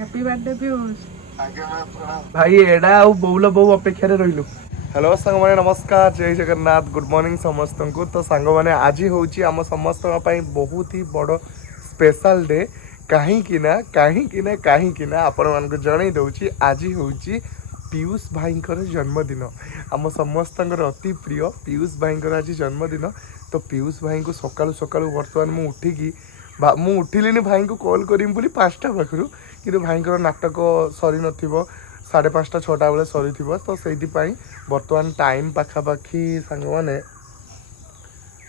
Happy birthday Piyush. भाई एडा आउ बौल बौ अपेक्षा रहिलु। हेलो सांग माने नमस्कार, जय जगन्नाथ, गुड मॉर्निंग समस्त को। तो सांग माने आज होउची आम समस्त पई बहुत ही बड़ स्पेशल डे। कहीं ना आपण मानक जणै दउची आज होउची पीयूष भाईंकर जन्मदिन। आम समस्तंकर अति प्रिय पीयूष भाईंकर आज जन्मदिन। तो पीयूष भाई को सकाळु सकाळु वर्तमान मु उठिकी मु उठिलिनी भाई को कॉल करीम बोली 5टा पाखरु, कि भाईंकर नाटक सरी नथिबो 5:30 6टा बेले सरी थिबो। तो सेइथिपाई वर्तमान टाइम पाखापाखि सांग माने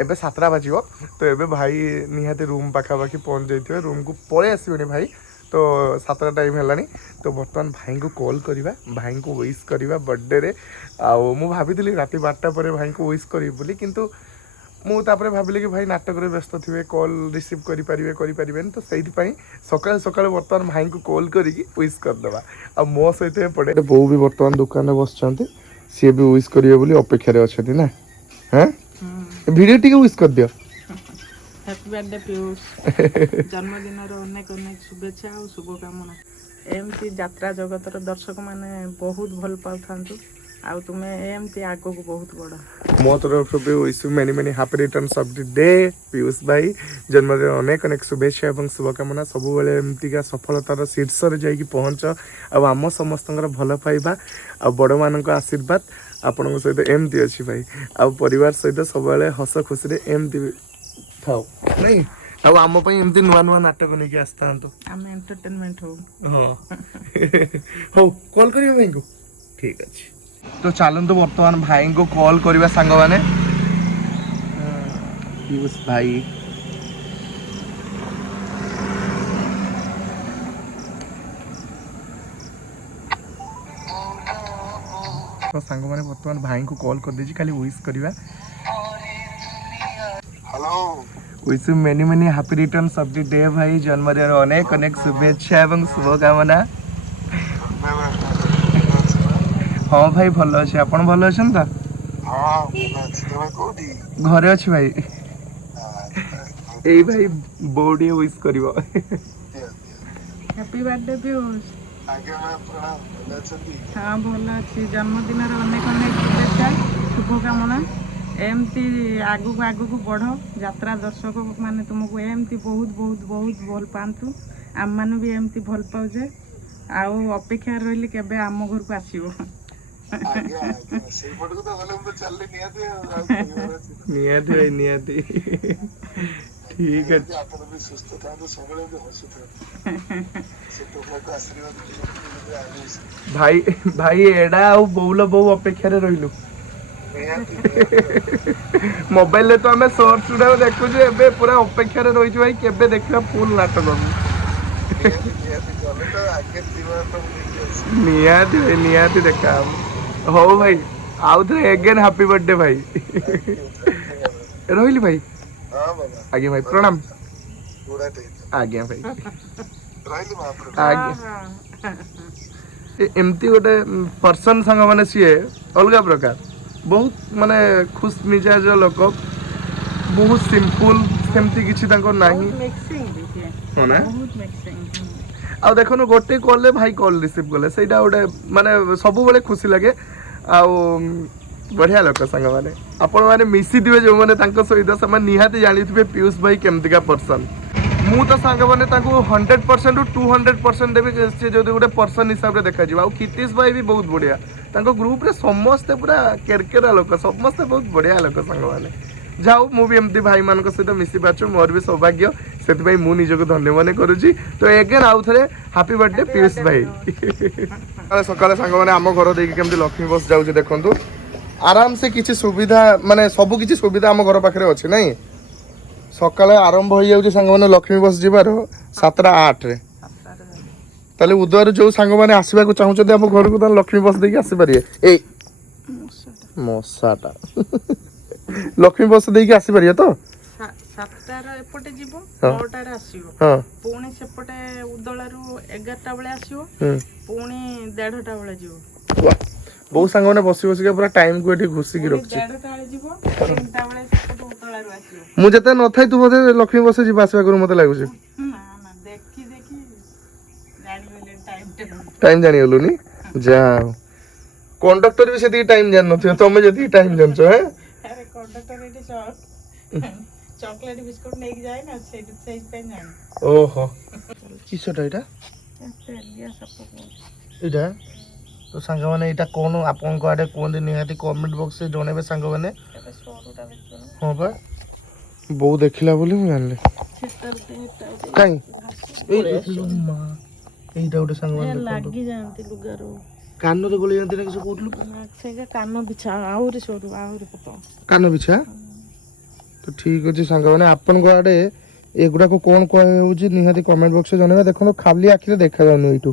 एबे 7टा बाजिबो। तो एबे भाई निहाती रूम पाखापाखि पहुंच जाइथिबे, रूम को पळे आसीबेनी भाई। तो 7टा टाइम हेलानी। तो वर्तमान भाई को कॉल करिबा, भाई को विश करिबा बर्थडे रे। आ मु भाबिथिली राति 12टा परे भाई को विश करी बोली, किंतु मु तापरे भाबिली कि भाई नाटक रे व्यस्त थिबे, कॉल रिसीव करि परिबेन। तो सेइथिपाई सकाळ सकाळ वर्तमान भाई को कॉल करिकी विश कर दबा। आ मो सहित पड़े बो भी वर्तमान दुकान रे बसचंती, सी भी विश करिवे बोली अपेक्षा रे अछथि ना। हैं वीडियो टिके विश कर दियो। Happy birthday Piyush. जन्मदिन अनेक अनेक शुभेच्छा और शुभकामना। एमती यात्रा जगतर दर्शक माने बहुत भल पाउथांतु आउ तुमे एमती आगो को बहुत बड़ा मो तरफ से wish you many many happy returns of the day Piyush भाई। जन्मदिन अनेक अनेक शुभेच्छा और शुभकामना। सब बेले एमतीका सफलतार शीर्ष रे जाइकी पहुंच। आम समस्तंकर भल पाइबा आ बड़ मानक आशीर्वाद आपण सहित एमती अच्छी भाई। आ परिवार सहित सब हस खुशी रे एमती थाओ नहीं। ଆଉ ଆମ ପାଇଁ ଏମିତି ନୂଆ ନୂଆ ନାଟକ ନେଇକି ଆସିଥାନ୍ତୁ। ଆମେ ଏଣ୍ଟରଟେନମେଣ୍ଟ ହଉ। ହଁ ହଉ କଲ୍ କରିବ ଭାଇଙ୍କୁ। ଠିକ୍ ଅଛି, तो चलतु बर्तमान भाई को कॉल करवा सांग माने। पीयूष भाई तो सांग माने बर्तमान भाई को कॉल कर दीजिए, खाली विश करवा। Hello, wish you many many happy returns of the day भाई। जन्मदिन अनेक अनेक शुभेच्छा एवं शुभकामना। हाँ भाई भल अच्छे, आप भल अच्छे तो? घरे अच्छी भाई। ए भाई बॉडी विश करिवो। Happy birthday Piyush. हाँ भल अच्छी। जन्मदिन अनेक अनेक शुभेच्छा शुभकामना। एमती आगु को बढ़। यात्रा दर्शक माने तुमको एमती बहुत बहुत बहुत भल पातु। आम मान भी एमती भल पाउजे। आउ अपेक्षा रही केबे आम घर को आसीबो। नियाती ठीक है भाई। भाई एडा आउ बौल बौ अपेक्षा रहिलु। मोबाइल रे तो हमें शॉर्ट्स गुडा देखु जे एबे पूरा अपेक्षा रे रहिछु भाई, केबे देखिबा फुल नाटक। नियाती देखा हो भाई। आउ थे अगेन हैप्पी बर्थडे भाई। रहिली भाई। आगे भाई प्रणाम। आज्ञा भाई आज्ञा। एमती गोटे पर्सन सांग माने सीए अलग प्रकार बहुत माने खुश मिजाज लोक, बहुत सिंपल सेमती किछि तांको नाही। हो ना आ देखो गोटे कॉल भाई कॉल रिसीव कले सेटा गोटे माने सब बेले खुशी लगे। आउ बढ़िया लोक सांग माने आपण माने मिसी दिबे जो माने तांको सहित से निहाती जानिथिबे पीयूष भाई केमतिका पर्सन। मु तो सांग माने तांको 100% 200% देबे से जो गोटे पर्सन हिसाब रे देखा जिवो। आ कितीश भाई भी बहुत बढ़िया, तांको ग्रुप रे समस्त पूरा केरकेरा लोक, समस्त बहुत बढ़िया लोक सांग माने। जाओ मु भी एमती भाई मान सहित मिसी पाछु, मोर भी सौभाग्य। से मु निजको धन्य मन करुची। तो एगेन आउ थे हैप्पी बर्थडे पीयूष भाई। सकाଳେ सांग माने आम घर देकी केमती लक्ष्मी बस जाउची देखंतु। आराम से किसी सुविधा माने सब किसी सुविधा आम घर पाखे अच्छे नहीं। सकाळे आरंभ हो जाउची सांग माने लक्ष्मी बस जीवार 7टा 8 रे। ताले उदर जो सांग माने आसीबा को चाहुचते हम घर को लक्ष्मी बस देकी आसी परिए। ए मसाटा लक्ष्मी बस देकी आसी परिए तो 7टार एपटे जीवो 9टार आसीबो। हां पुणी सेपटे उदळारू 11टा बेले आसीबो। पुणी 1:30टा बेले जीवो। बहुत सांग माने बसी बसी के पूरा टाइम को एठी घुसी की रखछि। 1:30टा बेले जीवो, 3टा बेले सेपटे उदळारू आसीबो। मु जते न थाई तू बोधे लक्ष्मी बस जीवा आसीबा करू मते लागुछि। ना ना देखी जानि टाइम जानी गलुनी जाओ कंडक्टर भी सेती टाइम जान नथियो तमे जदी टाइम जानछो है अरे कंडक्टर एटी चॉकलेट बिस्कुट नेक जाए ना सेही पे जान ओहो किसटा एटा पेलिया सब एटा तो सांग माने एटा कोन आपन को आडे कोन निहाती कमेंट बॉक्स से जणेबे सांग माने एटा सोरुटा देखो हां बा बहु देखिला बोली मैं जानले छेतर देटा काई मां एटा उठे सांग माने लागी जानती लुगारो कान रे गोली जानती ना किस कोटलु से कान बिछा आउरी सोरु आउरी पतो कान बिछा तो ठीक अछि सांग माने आपन को आडे एगुडा को कोन को होउची निहाती कमेंट बॉक्स से जणेबे देखो खाली आखि रे देखा जानो एटू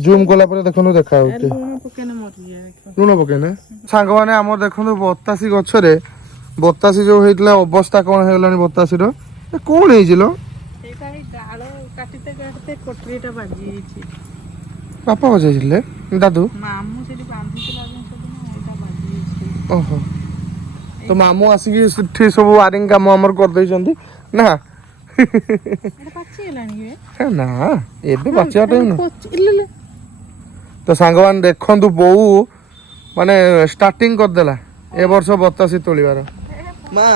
जूम कोला पर देखो देखा होते लूण पकेने मरि जाए लूण पकेने सांग माने हमर देखो बतासी गछरे बतासी जो हेतला अवस्था कोन हेलानी बतासी रो ए कोन हेजिलो एटा ही डाळ काटिते काटिते कोटरीटा बाजी छि बापा बजाइले दादू मामू सेठी बांधितला जिंस दिन एटा बाजी छि ओहो तो मामू आसिकी सेठी सब वायरिंग काम हमर कर दै जंदी ना एटा पाछि हेलानी हे ना एबे बचिया टाइम ना इल्ले तो सांगवान देखंतु बहु माने स्टार्टिंग कर देला ए वर्ष बतासी तोलिबार मां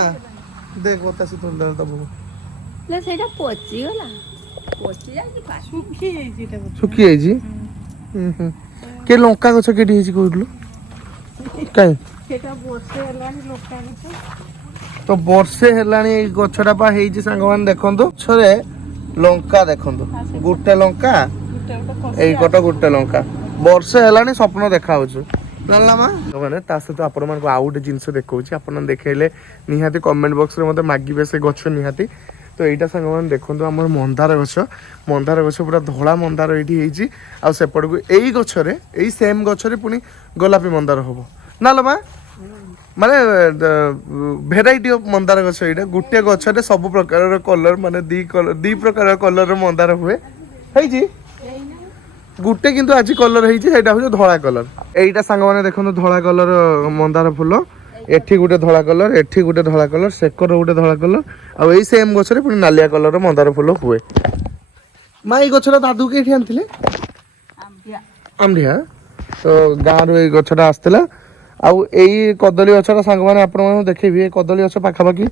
देख बतासी तोलिदार त बहु ले सेटा पोची गला पोची जाई पा सुखी जाई एटा सुखी आइजी के लंका गछ केडी हिची कहलु काई सेटा बसे हेलानी लोका गछ तो वर्षे हेलानी ए गछडा पा हेइजी सांगवान देखंतु छरे लंका देखंतु गुटे लंका एई कट गुटे लंका वर्षे हेलानी स्वप्न देखा होछु जानला मा माने ता सहित आपण मन को आउट जिंस देखौछि आपण देखेले निहाती कमेंट बॉक्स रे मते मागिबे से गछ निहाती तो एटा संग मान देखंतु हमर मंदार गछ पूरा धोला मंदार एठी हेइछि आ सेपड को एई गछरे एई सेम गछरे पुनी गोलापी मंदार होबो नालो मा माने भेराइटी ऑफ मंदार गछ एटा गुटे गछरे सब प्रकार कलर माने दी प्रकार कलर मंदार हुए हेइछि गुटे किंतु आज कलर हेइछि सेटा हो धोला कलर एइटा संग माने देखंतु धोला कलर मंदार फुल एठी गुटे धोला कलर एठी गुटे धोला कलर सेकर गुटे धोला कलर आ एई सेम गछरे पुनी नालिया कलर मंदार फुल हुए माई गछरा दादू केठी आनथिले आमडिया तो गाँ रो एई गछरा आस्थिला आ एई कदली गछरा संग माने आपण माने देखिबी ए कदली गछ पाखा पाखी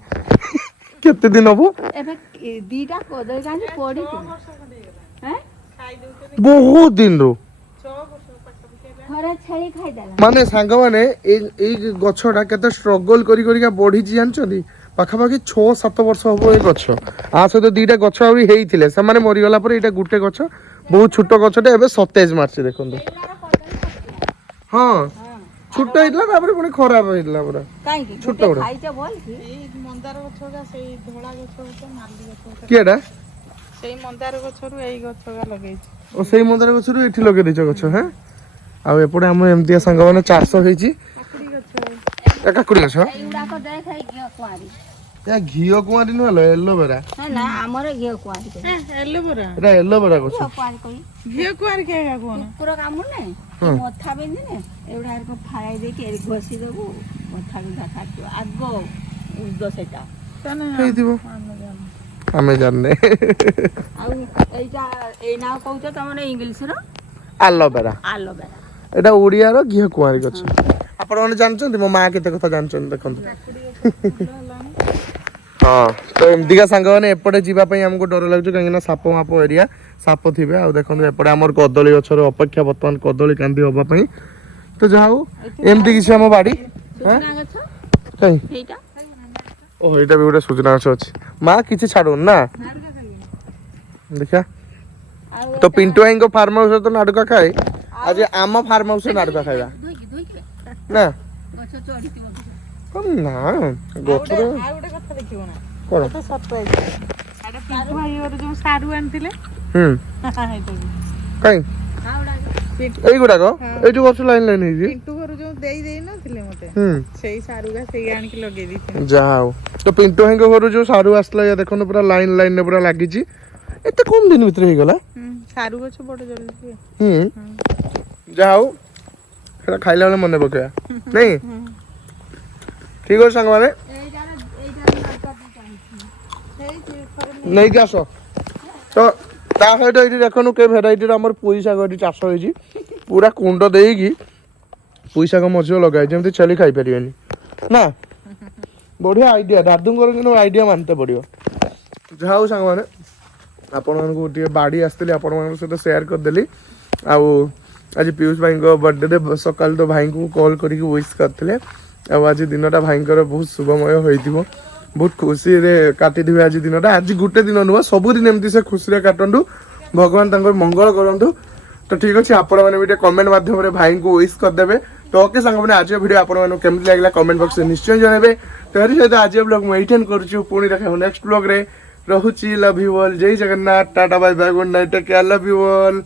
केते दिन हबो एबे दीटा कोदल कानी पड़ी हैं बहुत दिन रो थोड़ा छेली खाई देला माने सांग माने एई गछडा केते स्ट्रगल करी करी का बढ़ी जी जानछदी पाखा पाखी 6-7 वर्ष हबो ए गछ आ सहित दीटा गछ आउरी हेइथिले से माने मरि गला पर एटा गुटे गछ बहुत छोटो गछटे एबे 27 मार्च देखंतु हां छोटो हेइतला तापर पुनी खराब हेइतला पूरा काई की छोटो बड़ा खाइते बोल की एई मंदार गछगा सेई धोला गछ नाली गछ केडा सेई मंदार गछरु एई गछगा लगेछि ओ सेई मंदार गछरु एठी लगे दिछ गछ हैं आ एपडे हम एमतिया संग माने 400 हेइछि काकुडी गछ ए काकुडी गछ एउडा को देख है घियो कुआरी या घियो कुआरी न एलोवेरा है ना हमर घियो कुआरी को एलोवेरा एटा एलोवेरा गछ घियो कुआरी कोई घियो कुआर के कोन कुकुर काम ने मथा बेंदी ने एउडा को फाड़ाई दे के घोसी देबो मथा बिंधा काटियो आगो उद्दो सेटा तने हेइ दिबो हमें जानने आउ एटा ए नाव कहउछ तमने इंग्लिश रो एलोवेरा एलोवेरा एटा ओडिया रो घियो कुआरी गछ आपण माने जानचंती मो मां केते कथा जानचंती देखंतु हाँ तो एमती का सांग मैंने एपटे जीवाई आमको डर लगे कहीं साप माप एरिया साप थे आ देखो एपटे आम कदली गचर अपेक्षा बर्तमान कदली कांदी हाँपाई तो जहा एमती किसी आम बाड़ी कहीं ओह यहाँ भी गोटे सुजना गछ अच्छी माँ कि छाड़ून ना देखा तो पिंटू भाई फार्म हाउस तो नाड़ुका खाए आज आम फार्म हाउस नाड़ुका खाଇବା ना ना गछर ଗୋଟେ କଥା ଦେଖିବ ନା କଣ ତ ସରପ୍ରାଇଜ ଆଡେ ପିଣ୍ଟୁ ଭାଇ ଘର ଯୋଉ ସାରୁ ଆଣିଥିଲେ କାଇଁ এইগুড়াক এই যে গছ লাইন লাইন হইছি পিন্টু ঘর ଯୋଉ ଦେଇ ନଥିଲେ ମତେ ସେଇ ସାରୁ가 ସେଇ ଆଣିକି ଲଗେଇ ଦେଇଥିଲେ ଯାও ତ ପିଣ୍ଟୁ ଭାଇଙ୍କ ଘରୁ ଯୋଉ ସାରୁ ଆସିଲା या ଦେଖନ୍ତୁ ପୁରା ଲାଇନ ଲାଇନ ରେ ପୁରା ଲାଗିଛି ଏତେ କମ ଦିନ ଭିତରେ ହେଇଗଲା ସାରୁ ଗଛ ବଡ ଜଲ୍ଦି ଯାଉ ସେଟା ଖାଇଲା ବେଳେ ମନେ ପକେଇବା ନାଇଁ ठीक है सांग माने नहीं क्या सो तो ତା ସହିତ ଏଇଠି ଦେଖନ୍ତୁ କେ ଭେରାଇଟିର ଆମର ପୋଇ ଶାଗ ଏଠି ଚାଷ ହେଇଛି ପୁରା କୁଣ୍ଡ ଦେଇକି ପୋଇ ଶାଗ ମଝିରେ ଲଗା ହେଇଛି ଯେମିତି ଛେଳି ଖାଇପାରିବେନି ନା ବଢ଼ିଆ ଆଇଡ଼ିଆ ଦାଦୁଙ୍କର କିନ୍ତୁ ଆଇଡ଼ିଆ ମାନିତେ ପଡ଼ିବ ଯାହା ହଉ ସାଙ୍ଗମାନେ ଆପଣମାନଙ୍କୁ ଟିକେ ବାଡ଼ି ଆସିଥିଲି ଆପଣମାନଙ୍କ ସହିତ ସେୟାର କରିଦେଲି ଆଉ ଆଜି ପିୟୁଷ ଭାଇଙ୍କ ବର୍ଥଡେରେ ସକାଳୁ ତ ଭାଇଙ୍କୁ କଲ୍ କରିକି ୱିଶ୍ କରିଥିଲେ ଆଉ ଆଜି ଦିନଟା ଭାଇଙ୍କର ବହୁତ ଶୁଭମୟ ହୋଇଥିବ ବହୁତ ଖୁସିରେ କାଟିଥିବେ ଆଜି ଦିନଟା ଆଜି ଗୋଟେ ଦିନ ନୁହଁ ସବୁଦିନ ଏମିତି ସେ ଖୁସିରେ କାଟନ୍ତୁ ଭଗବାନ ତାଙ୍କର ମଙ୍ଗଳ କରନ୍ତୁ ତ ଠିକ୍ ଅଛି ଆପଣମାନେ ବି ଟିକେ କମେଣ୍ଟ ମାଧ୍ୟମରେ ଭାଇଙ୍କୁ ୱିଶ୍ କରିଦେବେ ତ ଓକେ ସାଙ୍ଗମାନେ ଆଜିର ଭିଡ଼ିଓ ଆପଣମାନଙ୍କୁ କେମିତି ଲାଗିଲା କମେଣ୍ଟ ବକ୍ସରେ ନିଶ୍ଚୟ ଜଣାଇବେ ତ ଏରି ସହିତ ଆଜିର ବ୍ଲଗ୍ ମୁଁ ଏଇଠି କରୁଛୁ ପୁଣି ଦେଖାହେବ ନେକ୍ସଟ ବ୍ଲଗ୍ରେ ରହୁଛି ଲଭ୍ ୟୁ ଅଲ୍ ଜୟ Jagannath tata bye bye good night take care love you all